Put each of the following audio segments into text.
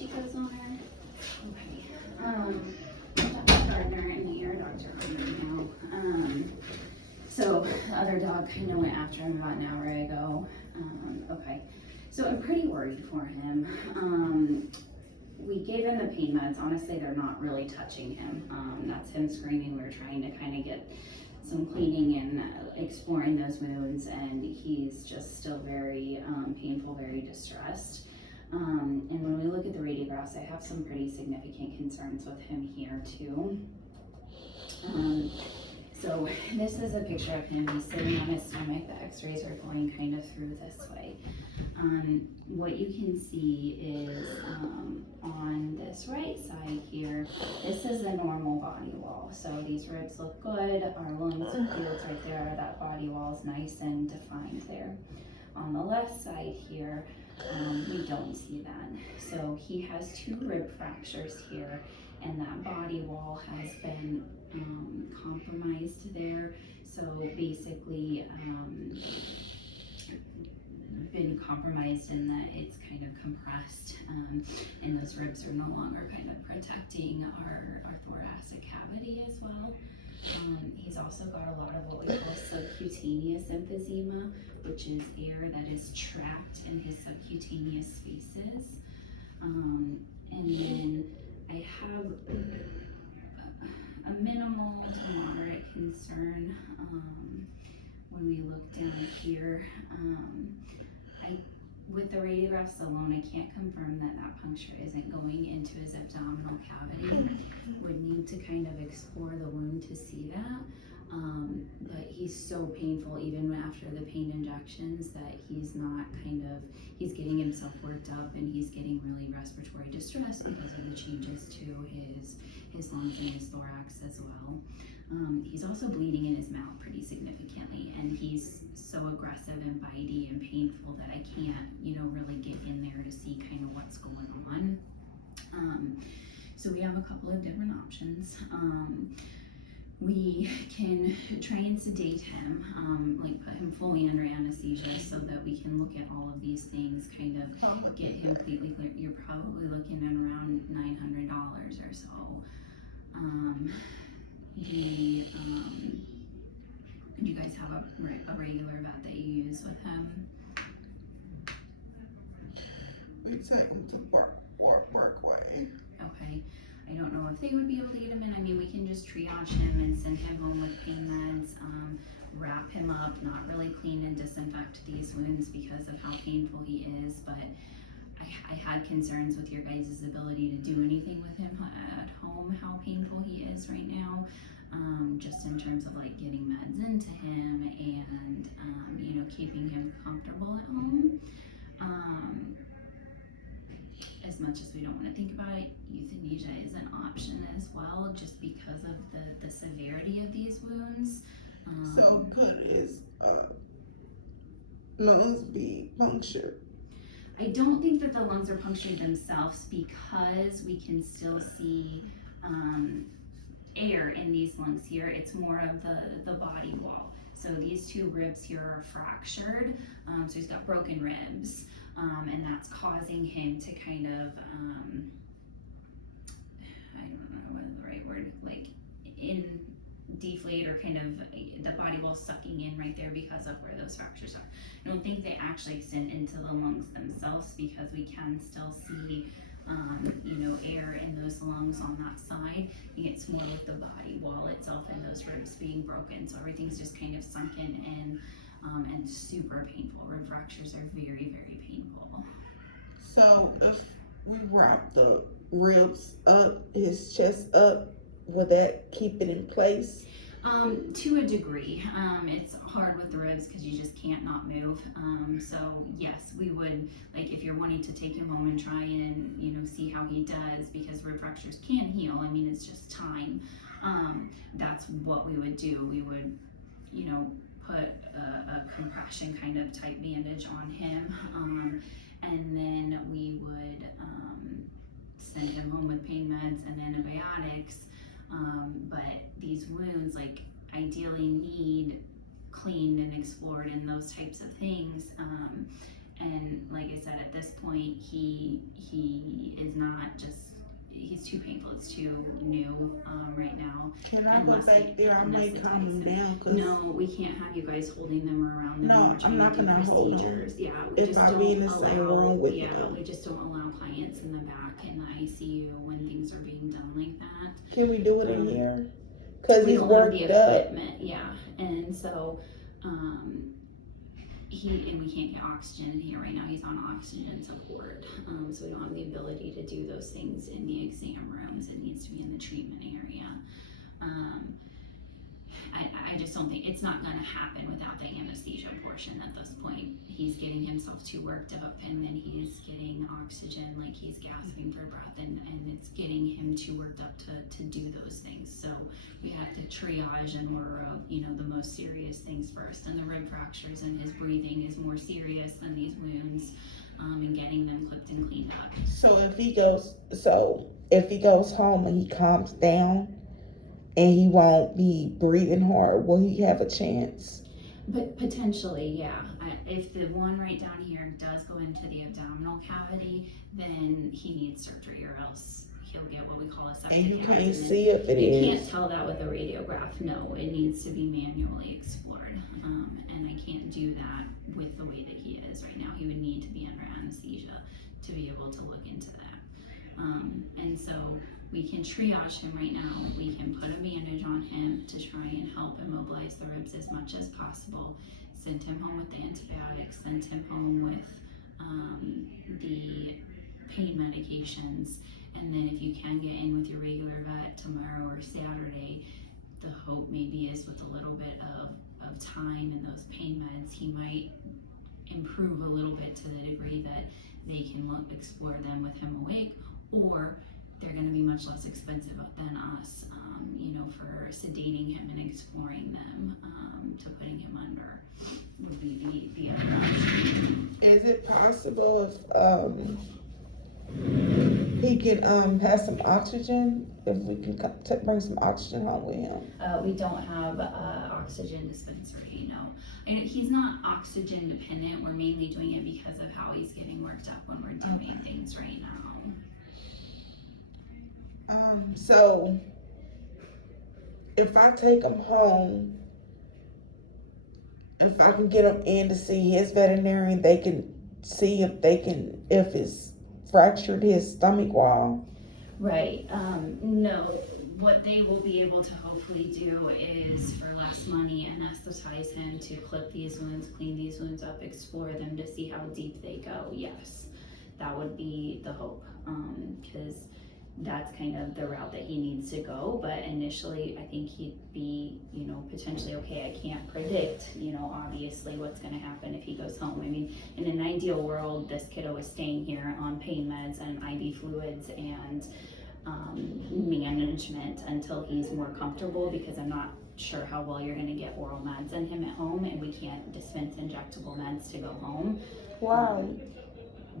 Chico's owner? Okay. Dr. Gardner and the ear doctor are right now. So the other dog kind of went after him about an hour ago. Okay. So I'm pretty worried for him. We gave him the pain meds. Honestly, they're not really touching him. That's him screaming. We were trying to kind of get some cleaning and exploring those wounds, and he's just still very painful, very distressed. And when we look at the radiographs, I have some pretty significant concerns with him here too. So this is a picture of him. He's sitting on his stomach. The x-rays are going kind of through this way. What you can see is on this right side here, this is a normal body wall. So these ribs look good. Our lungs fields right there. That body wall is nice and defined there. On the left side here, we don't see that. So he has 2 rib fractures here, and that body wall has been compromised there. So basically, been compromised in that it's kind of compressed, and those ribs are no longer kind of protecting our thoracic cavity as well. He's also got a lot of what we call subcutaneous emphysema, which is air that is trapped in his subcutaneous spaces. And then I have a minimal to moderate concern when we look down here. With the radiographs alone, I can't confirm that puncture isn't going into his abdominal cavity. Would need to kind of explore the wound to see that. But he's so painful even after the pain injections that he's getting himself worked up, and he's getting really respiratory distress because of the changes to his lungs and his thorax as well. He's also bleeding in his mouth pretty significantly, and he's so aggressive and bitey and painful that I can't, really get in there to see kind of what's going on. So we have a couple of different options. We can try and sedate him, put him fully under anesthesia so that we can look at all of these things, kind of get him completely clear. You're probably looking at around $900 or so. Do you guys have a regular vet that you use with him? We take him to Parkway. Okay. I don't know if they would be able to get him in. I mean, we can just triage him and send him home with pain meds, wrap him up, not really clean and disinfect these wounds because of how painful he is. But I had concerns with your guys' ability to do anything with him at home, how painful he is right now. Just in terms of getting meds into him and, keeping him comfortable at home. As much as we don't want to think about it, euthanasia is an option as well, just because of the severity of these wounds. So could his lungs be punctured? I don't think that the lungs are punctured themselves because we can still see air in these lungs here. It's more of the body wall. So these 2 ribs here are fractured. So he's got broken ribs. And that's causing him to kind of, I don't know what is the right word, deflate, or kind of the body wall sucking in right there because of where those fractures are. I don't think they actually extend into the lungs themselves because we can still see, air in those lungs on that side. It's more with the body wall itself and those ribs being broken. So everything's just kind of sunken in. And super painful. Rib fractures are very, very painful. So if we wrap the ribs up, his chest up, will that keep it in place? To a degree. It's hard with the ribs because you just can't not move. So yes, we would, if you're wanting to take him home and try and, see how he does, because rib fractures can heal. I mean, it's just time. That's what we would do. We would, put a compression kind of type bandage on him, and then we would send him home with pain meds and antibiotics. But these wounds ideally need cleaned and explored and those types of things, And like I said, at this point, he is not just, he's too painful. It's too new right now. Can I go back there? I might calm him down. No, we can't have you guys holding them around them. No, I'm not gonna hold them. Yeah, we If just I don't be in the allow, same room with yeah, them. we just don't allow clients in the back in the ICU when things are being done like that. Can we do it in here? Cause We he's don't worked have the up. equipment, yeah, and so, and we can't get oxygen in here right now. He's on oxygen support, so we don't have the ability to do those things in the exam rooms. It needs to be in the treatment area. I just don't think, it's not gonna happen without the anesthesia portion at this point. He's getting himself too worked up, and then he's getting oxygen, like he's gasping for breath, and it's getting him too worked up to do those things. So we have to triage in order of, you know, the most serious things first, and the rib fractures and his breathing is more serious than these wounds, and getting them clipped and cleaned up. So if he goes home and he calms down and he won't be breathing hard, will he have a chance? But potentially, yeah. If the one right down here does go into the abdominal cavity, then he needs surgery, or else he'll get what we call a septic And you abdomen. can't see if it is. You can't tell that with a radiograph. No, it needs to be manually explored, and I can't do that with the way that he is right now. He would need to be under anesthesia to be able to look into that, and so we can triage him right now. We can put a bandage on him to try and help immobilize the ribs as much as possible. Send him home with the antibiotics, send him home with the pain medications. And then if you can get in with your regular vet tomorrow or Saturday, the hope maybe is with a little bit of time and those pain meds, he might improve a little bit to the degree that they can explore them with him awake, or they're going to be much less expensive than us, you know, for sedating him and exploring them, to putting him under would be the other option. Is it possible if he can have some oxygen, if we can bring some oxygen home with him? We don't have oxygen dispensary, no. And he's not oxygen dependent. We're mainly doing it because of how he's getting worked up when we're doing things right now. So if I take him home, if I can get him in to see his veterinarian, they can see if it's fractured his stomach wall. Right. No, what they will be able to hopefully do is, for less money, anesthetize him to clip these wounds, clean these wounds up, explore them to see how deep they go. Yes, that would be the hope, because that's kind of the route that he needs to go. But initially, I think he'd be, you know, potentially okay. I can't predict, you know, obviously what's going to happen if he goes home. I mean, in an ideal world, this kiddo is staying here on pain meds and IV fluids and management until he's more comfortable, because I'm not sure how well you're going to get oral meds in him at home, and we can't dispense injectable meds to go home. Why?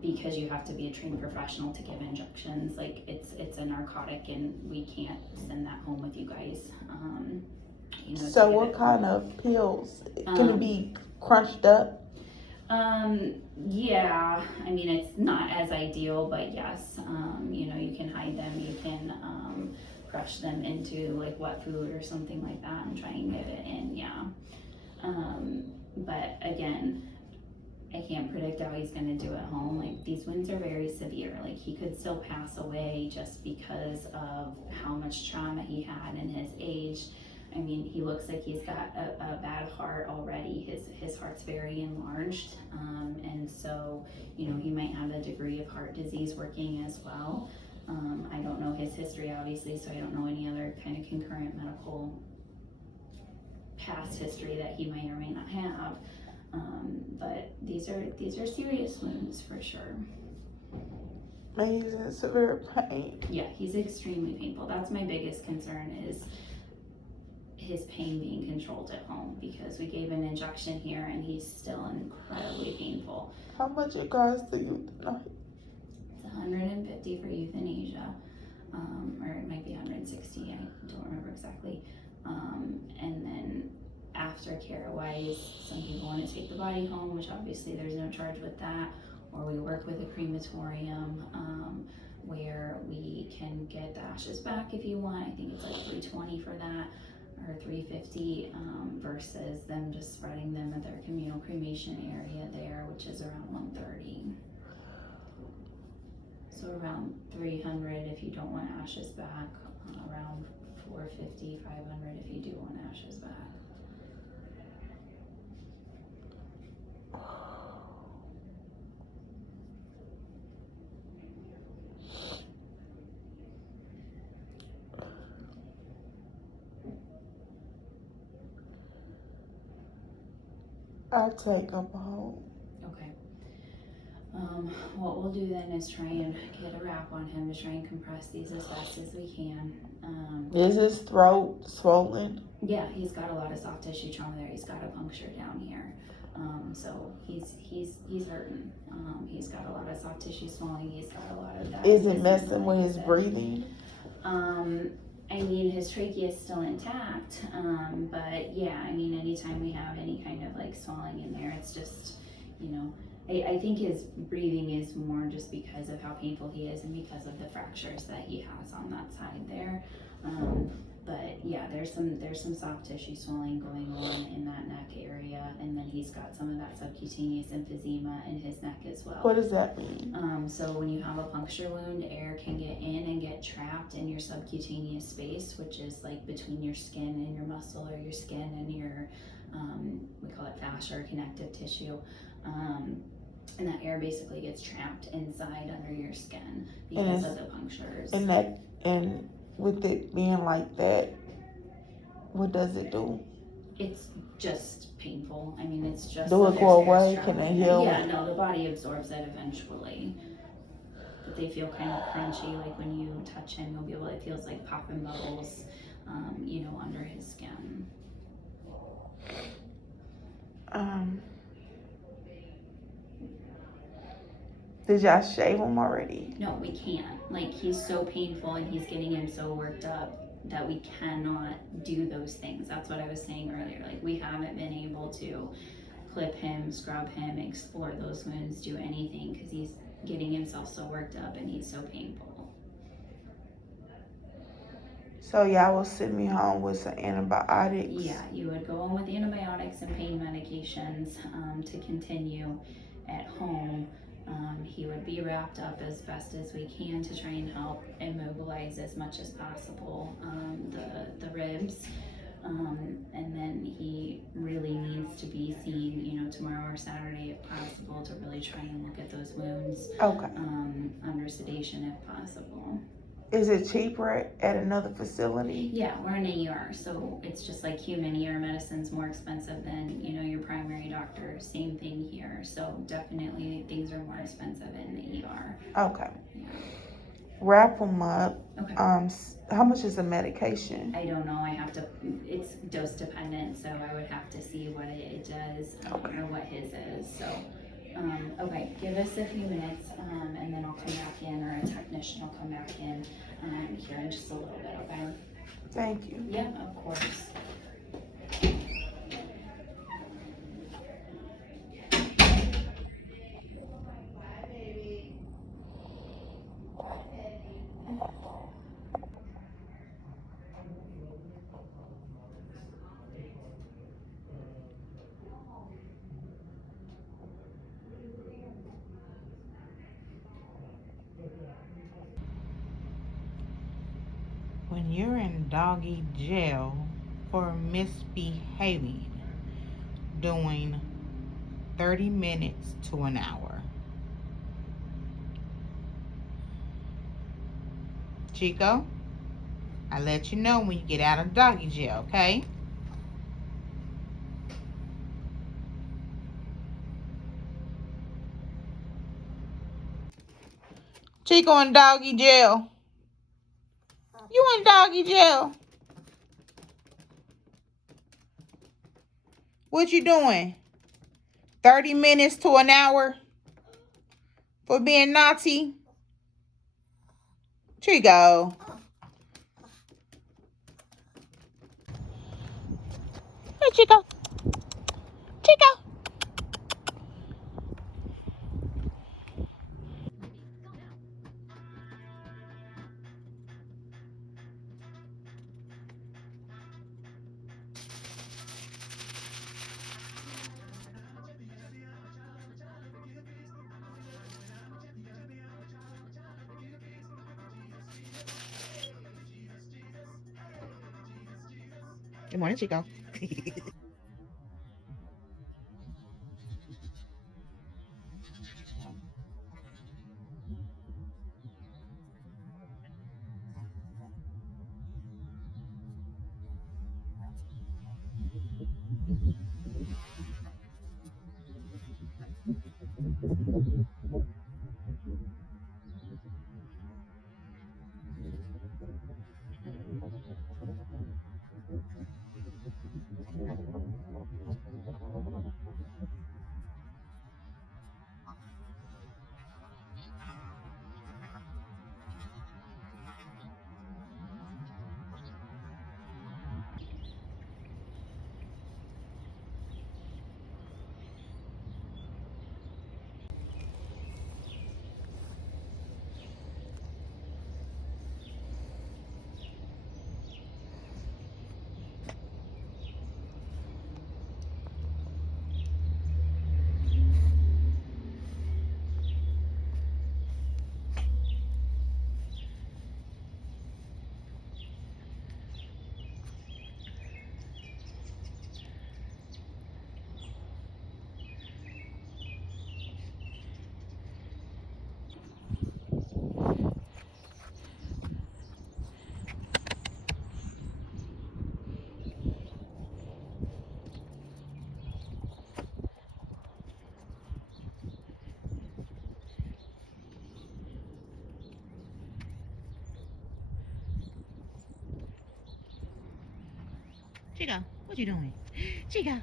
Because you have to be a trained professional to give injections. Like it's a narcotic, and we can't send that home with you guys. You know, so what kind of pills? Can it be crunched up? Yeah, I mean, it's not as ideal, but yes, you know, you can hide them, you can crush them into like wet food or something like that and try and get it in, yeah. But again, I can't predict how he's gonna do at home. Like, these wounds are very severe. Like, he could still pass away just because of how much trauma he had and his age. I mean, he looks like he's got a bad heart already. His heart's very enlarged, and so, you know, he might have a degree of heart disease working as well. I don't know his history, obviously, so I don't know any other kind of concurrent medical past history that he may or may not have. But these are serious wounds for sure. And he's in severe pain. Yeah, he's extremely painful. That's my biggest concern, is his pain being controlled at home, because we gave an injection here and he's still incredibly painful. How much it costs to euthanize? It's $150 for euthanasia, or it might be $160. I don't remember exactly. And then aftercare wise, some people want to take the body home, which obviously there's no charge with that, or we work with a crematorium where we can get the ashes back if you want. I think it's like $320 for that, or $350 versus them just spreading them at their communal cremation area there, which is around $130. So around $300 if you don't want ashes back, around $450, $500 if you do want ashes back. I take a bowl. Okay. What we'll do then is try and get a wrap on him to try and compress these as best as we can. Is his throat swollen? Yeah, he's got a lot of soft tissue trauma there. He's got a puncture down here. So he's hurting. He's got a lot of soft tissue swelling. He's got a lot of that. Is it messing with his breathing? I mean, his trachea is still intact, but yeah, I mean, anytime we have any kind of like swelling in there, it's just, you know, I think his breathing is more just because of how painful he is and because of the fractures that he has on that side there. But yeah, there's some soft tissue swelling going on in that neck area, and then he's got some of that subcutaneous emphysema in his neck as well. What does that mean? So when you have a puncture wound, air can get in and get trapped in your subcutaneous space, which is like between your skin and your muscle, or your skin and your, we call it fascia or connective tissue. And that air basically gets trapped inside under your skin because of the punctures. And with it being like that, what does it do? It's just painful. I mean, it's just. Do it go away? Can it heal? Yeah, no, the body absorbs it eventually. But they feel kind of crunchy, like when you touch him, you'll be able, it feels like popping bubbles, you know, under his skin. Did y'all shave him already? No, we can't. Like, he's so painful and he's getting him so worked up that we cannot do those things. That's what I was saying earlier. Like, we haven't been able to clip him, scrub him, explore those wounds, do anything, because he's getting himself so worked up and he's so painful. So y'all will send me home with some antibiotics? Yeah, you would go on with antibiotics and pain medications to continue at home. He would be wrapped up as best as we can to try and help immobilize as much as possible the ribs. And then he really needs to be seen, you know, tomorrow or Saturday if possible, to really try and look at those wounds. Okay. Under sedation if possible. Is it cheaper at another facility? Yeah, we're in an ER, so it's just like human ER medicine's more expensive than, you know, your primary doctor. Same thing here. So definitely things are more expensive in the ER. Okay. Yeah. Wrap them up. Okay. How much is the medication? I don't know. I have to. It's dose dependent, so I would have to see what it does or what his is. So. Okay, give us a few minutes, and then I'll come back in, or a technician will come back in here in just a little bit, okay? Thank you. Yeah, of course. When you're in doggy jail for misbehaving, doing 30 minutes to an hour. Chico, I let you know when you get out of doggy jail, okay? Chico in doggy jail. You in doggy jail. What you doing? 30 minutes to an hour for being naughty? Chico. morning, Chico. Chico. Good morning, Chico. Chico, what you doing? Chico.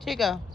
Chico.